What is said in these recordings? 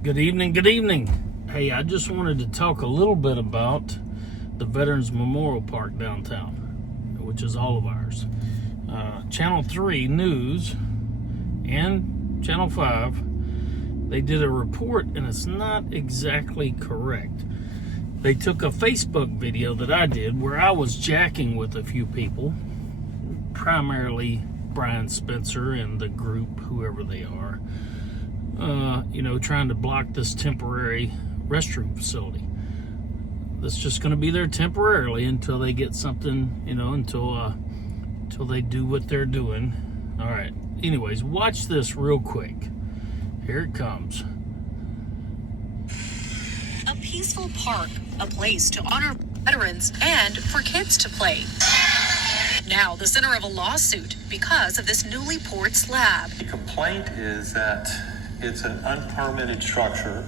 Good evening, good evening. Hey, I just wanted to talk a little bit about the Veterans Memorial Park downtown, which is all of ours. Channel 3 News and Channel 5, they did a report and it's not exactly correct. They took a Facebook video that I did where I was jacking with a few people, primarily Brian Spencer and the group, whoever they are. Trying to block this temporary restroom facility. That's just going to be there temporarily until they get something, until they do what they're doing. All right. Anyways, watch this real quick. Here it comes. A peaceful park, a place to honor veterans and for kids to play. Now the center of a lawsuit because of this newly poured slab. The complaint is that it's an unpermitted structure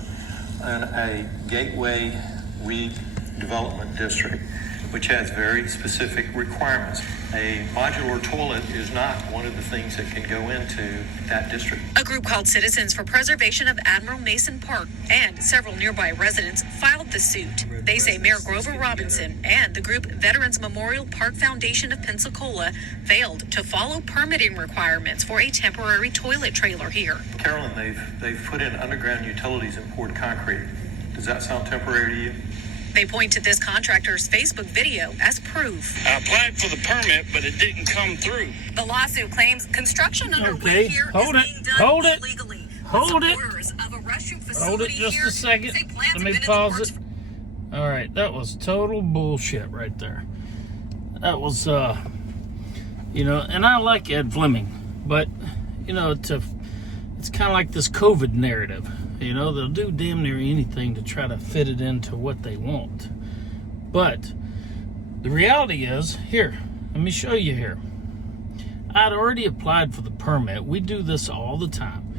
in a gateway redevelopment district, which has very specific requirements. A modular toilet is not one of the things that can go into that district. A group called Citizens for Preservation of Admiral Mason Park and several nearby residents filed the suit. They say Mayor Grover Robinson and the group Veterans Memorial Park Foundation of Pensacola failed to follow permitting requirements for a temporary toilet trailer here. Carolyn, they've put in underground utilities and poured concrete. Does that sound temporary to you? They point to this contractor's Facebook video as proof. I applied for the permit, but it didn't come through. The lawsuit claims construction underway here is being done illegally. Hold it. Of a restroom facility Hold it just a second. Let me pause it. All right, that was total bullshit right there. That was, and I like Ed Fleming, but, it's kind of like this COVID narrative. They'll do damn near anything to try to fit it into what they want. But the reality is, here, let me show you here. I'd already applied for the permit. We do this all the time.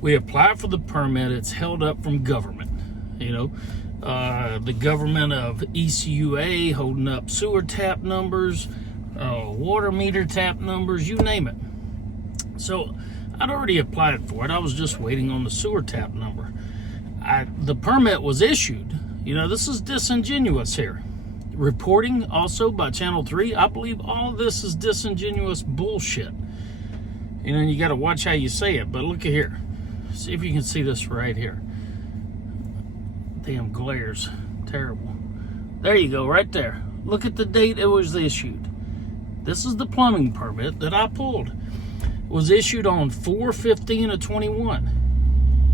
We apply for the permit. It's held up from government. The government of ECUA holding up sewer tap numbers, water meter tap numbers, you name it. So I'd already applied for it. I was just waiting on the sewer tap number. The permit was issued. This is disingenuous here. Reporting also by Channel 3. I believe all of this is disingenuous bullshit. And you got to watch how you say it. But look at here. See if you can see this right here. Damn glares. Terrible. There you go, right there. Look at the date it was issued. This is the plumbing permit that I pulled. It was issued on 4/15/21.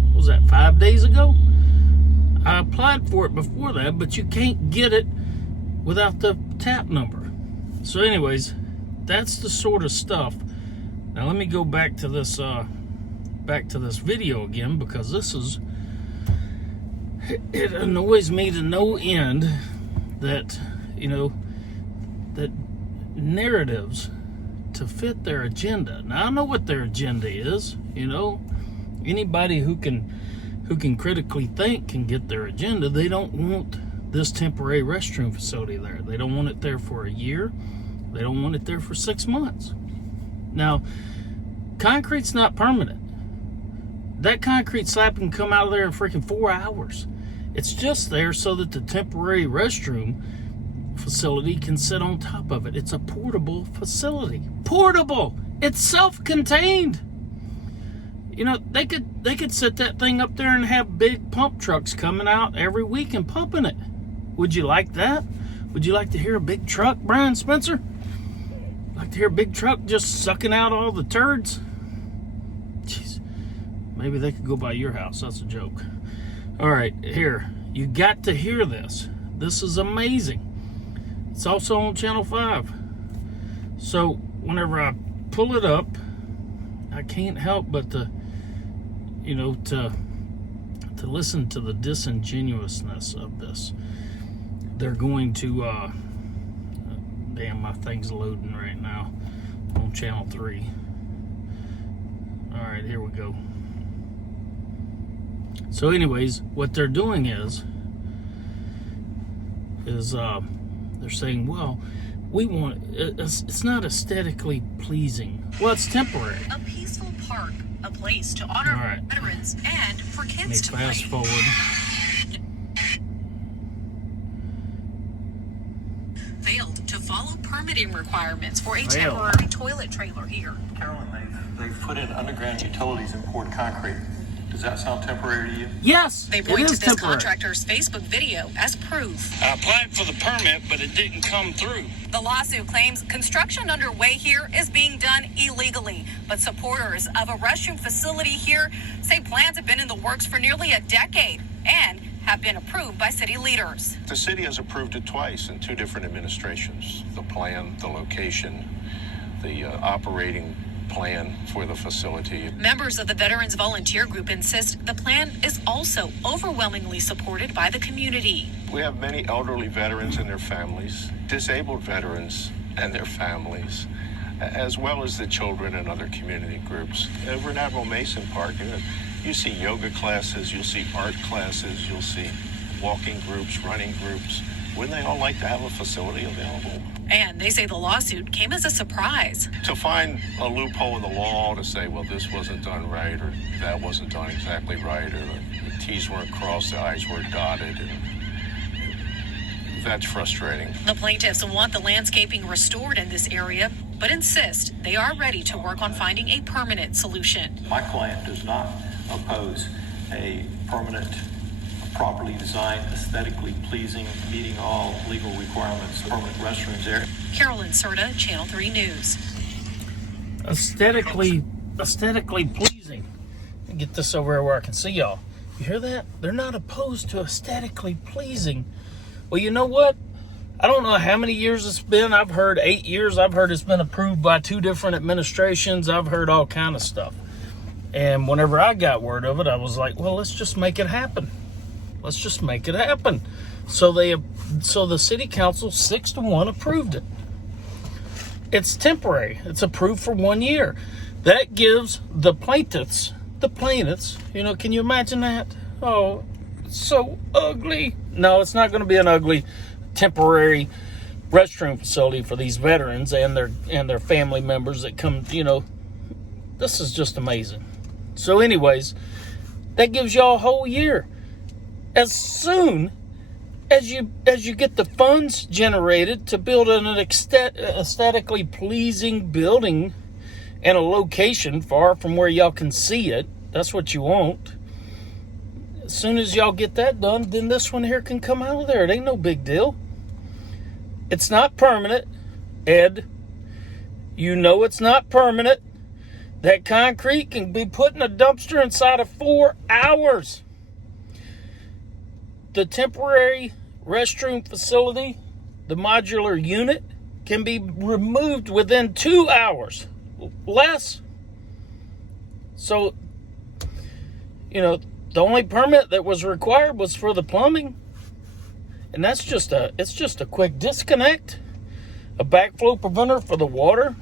What was that, 5 days ago? I applied for it before that, but you can't get it without the tap number. So anyways, that's the sort of stuff. Now let me go back to this video again, because this is, it annoys me to no end that, that narratives to fit their agenda. Now I know what their agenda is. Anybody who can critically think can get their agenda. They don't want this temporary restroom facility there. They don't want it there for a year. They don't want it there for 6 months. Now, concrete's not permanent. That concrete slab can come out of there in freaking 4 hours. It's just there so that the temporary restroom facility can sit on top of it. It's a portable facility. Portable! It's self-contained. They could set that thing up there and have big pump trucks coming out every week and pumping it. Would you like that? Would you like to hear a big truck, Brian Spencer? Like to hear a big truck just sucking out all the turds? Jeez. Maybe they could go by your house. That's a joke. All right, here. You got to hear this. This is amazing. It's also on Channel 5. So whenever I pull it up, I can't help but to listen to the disingenuousness of this. They're going to, damn, my thing's loading right now on Channel 3. All right, here we go. So anyways, what they're doing is they're saying, well, we want, it's not aesthetically pleasing. Well, it's temporary. A peaceful park, a place to honor All right. veterans and for Let me kids to play. fast forward. Failed to follow permitting requirements for a Failed. temporary toilet trailer here. Carolyn, they've put in underground utilities and poured concrete. Does that sound temporary to you? Yes, They it point to is this temporary. contractor's Facebook video as proof. I applied for the permit, but it didn't come through. The lawsuit claims construction underway here is being done illegally, but supporters of a restroom facility here say plans have been in the works for nearly a decade and have been approved by city leaders. The city has approved it twice in two different administrations. The plan, the location, the operating plan for the facility. Members of the Veterans Volunteer Group insist the plan is also overwhelmingly supported by the community. We have many elderly veterans and their families, disabled veterans and their families, as well as the children and other community groups. Over in Admiral Mason Park, you see yoga classes, you'll see art classes, you'll see walking groups, running groups. Wouldn't they all like to have a facility available? And they say the lawsuit came as a surprise. To find a loophole in the law to say, well, this wasn't done right, or that wasn't done exactly right, or the T's weren't crossed, the I's were dotted, and that's frustrating. The plaintiffs want the landscaping restored in this area, but insist they are ready to work on finding a permanent solution. My client does not oppose a permanent, properly designed, aesthetically pleasing, meeting all legal requirements, permanent restrooms there. Carolyn Serta, Channel 3 News. Aesthetically pleasing. Let me get this over here where I can see y'all. You hear that? They're not opposed to aesthetically pleasing. Well, you know what? I don't know how many years it's been. I've heard 8 years. I've heard it's been approved by 2 different administrations. I've heard all kind of stuff. And whenever I got word of it, I was like, well, let's just make it happen. Let's just make it happen. So the city council 6-1 approved it. It's temporary. It's approved for 1 year. That gives the plaintiffs, you know, can you imagine that? Oh, it's so ugly. No, it's not going to be an ugly temporary restroom facility for these veterans and their family members that come, you know. This is just amazing. So anyways, that gives y'all a whole year. As soon as you get the funds generated to build an aesthetically pleasing building and a location far from where y'all can see it, that's what you want. As soon as y'all get that done, then this one here can come out of there. It ain't no big deal. It's not permanent, Ed. You know it's not permanent. That concrete can be put in a dumpster inside of 4 hours. The temporary restroom facility, the modular unit, can be removed within 2 hours. Less. So, you know, the only permit that was required was for the plumbing. And it's just a quick disconnect, a backflow preventer for the water,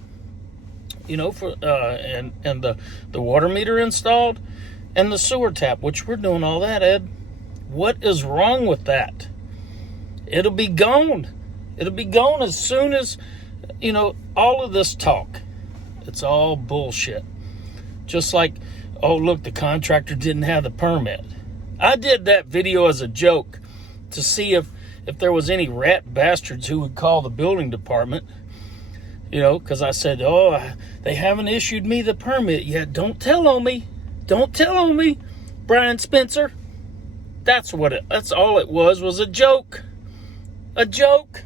you know, for and the water meter installed, and the sewer tap, which we're doing all that, Ed. What is wrong with that? It'll be gone. It'll be gone as soon as, you know, all of this talk. It's all bullshit. Just like, oh, look, the contractor didn't have the permit. I did that video as a joke to see if there was any rat bastards who would call the building department, you know, because I said, oh, they haven't issued me the permit yet. Don't tell on me. Don't tell on me, Brian Spencer. That's all it was a joke. A joke.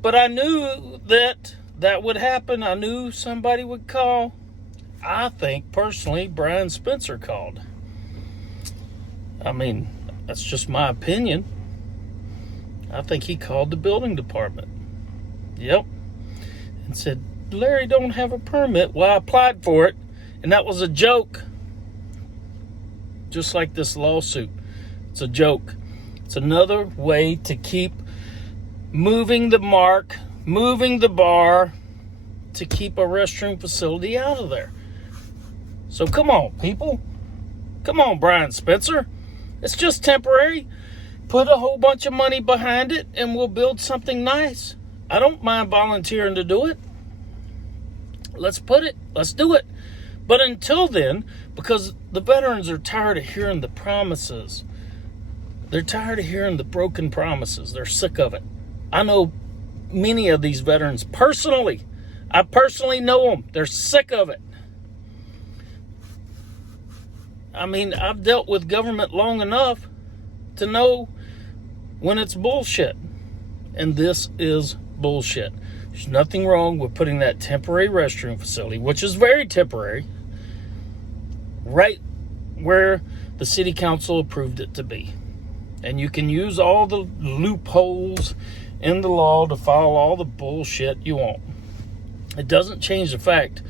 But I knew that would happen. I knew somebody would call. I think, personally, Brian Spencer called. I mean, that's just my opinion. I think he called the building department. Yep. And said, Larry don't have a permit. Well, I applied for it, and that was a joke. Just like this lawsuit. It's a joke. It's another way to keep moving the mark, moving the bar, to keep a restroom facility out of there. So come on, people. Come on, Brian Spencer. It's just temporary. Put a whole bunch of money behind it and we'll build something nice. I don't mind volunteering to do it. Let's do it. But until then, because the veterans are tired of hearing the promises, they're tired of hearing the broken promises. They're sick of it. I know many of these veterans personally. I personally know them. They're sick of it. I mean, I've dealt with government long enough to know when it's bullshit. And this is bullshit. There's nothing wrong with putting that temporary restroom facility, which is very temporary, right where the city council approved it to be. And you can use all the loopholes in the law to follow all the bullshit you want. It doesn't change the fact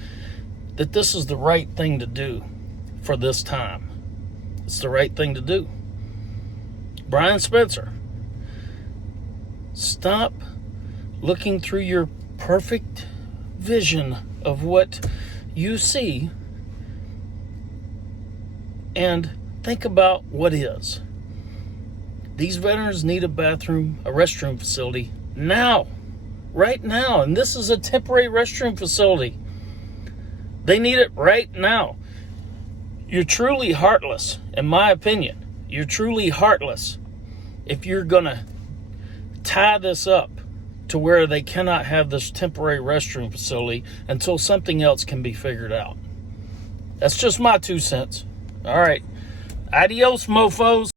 that this is the right thing to do for this time. It's the right thing to do. Brian Spencer, stop looking through your perfect vision of what you see and think about what is. These veterans need a restroom facility now, right now. And this is a temporary restroom facility. They need it right now. You're truly heartless, in my opinion. You're truly heartless if you're going to tie this up to where they cannot have this temporary restroom facility until something else can be figured out. That's just my 2 cents. All right. Adios, mofos.